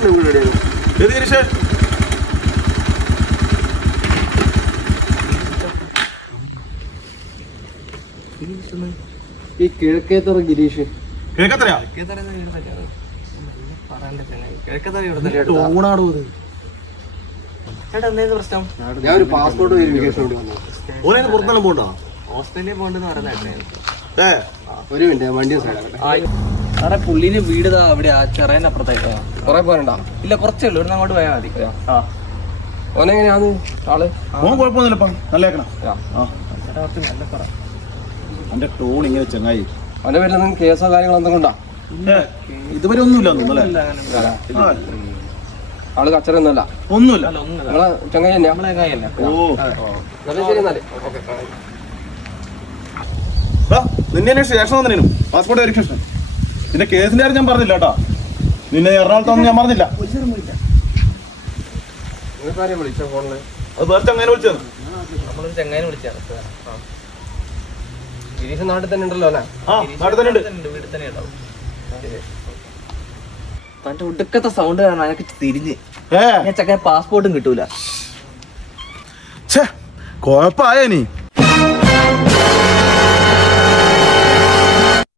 ഈ കിഴക്കേത്തറ ഗിരീഷ് പ്രശ്നം ഞാൻ ഒരു പാസ്പോർട്ട് വെരിഫിക്കേഷൻ വേണ്ടി വന്നു. ഓസ്ട്രേലിയ പോകണ്ടെന്ന് പറയുന്നത്. ഒരു മിനിറ്റ് വണ്ടി സൈഡ്. സാറേ പുള്ളിന് വീട് അവിടെ ചെറിയ അപ്പുറത്തായിട്ടോ. കുറെ പോരണ്ട? ഇല്ല കുറച്ചേ ഉള്ളൂ, ഇവിടുന്ന് അങ്ങോട്ട് പോയാൽ മതി. ഓനെങ്ങനെയാന്ന് ആള്? കുഴപ്പമൊന്നുമില്ലപ്പാ, നല്ലേക്കണം. നല്ല പറ എന്റെ ടോൺ ഇങ്ങനെ ചങ്ങായി. അവന്റെ പേരിൽ എന്തെങ്കിലും കേസോ കാര്യങ്ങളോ എന്തെങ്കിലും ഉണ്ടോ? ഇതുവരെ ഒന്നുമില്ല. ആള് കച്ചറൊന്നുമല്ല? ഒന്നുമില്ല. നിങ്ങളെ ചങ്ങായി തന്നെയാ? ശരി എന്നാല്. നിന്നെ അന്വേഷിച്ചു വന്നേനും പാസ്പോർട്ട് വെരിഫിക്കേഷൻ. നിന്റെ കേസിന്റെ കാര്യം ഞാൻ പറഞ്ഞില്ല കേട്ടോ. നിന്നെ എറണാകുളത്തൊന്നും ഞാൻ പറഞ്ഞില്ല. വിളിച്ച ഫോണില് അത് വേറെ ചങ്ങനെ വിളിച്ചത്. നമ്മളൊരു ചെങ്ങായിനെ വിളിച്ചാണ്. ഗിരീഷ് നാട്ടിൽ തന്നെ ഉണ്ടല്ലോ അല്ലേ? നാട്ടിൽ തന്നെ ഉണ്ട്. വീട്ടിൽ തന്നെ ഉണ്ടാവും. തന്റെ ഒടുക്കത്തെ സൗണ്ട് കാരണം അതൊക്കെ തിരിഞ്ഞ് ഞാൻ ചക്കര പാസ്പോർട്ടും കിട്ടൂല. കുഴപ്പമായ നീ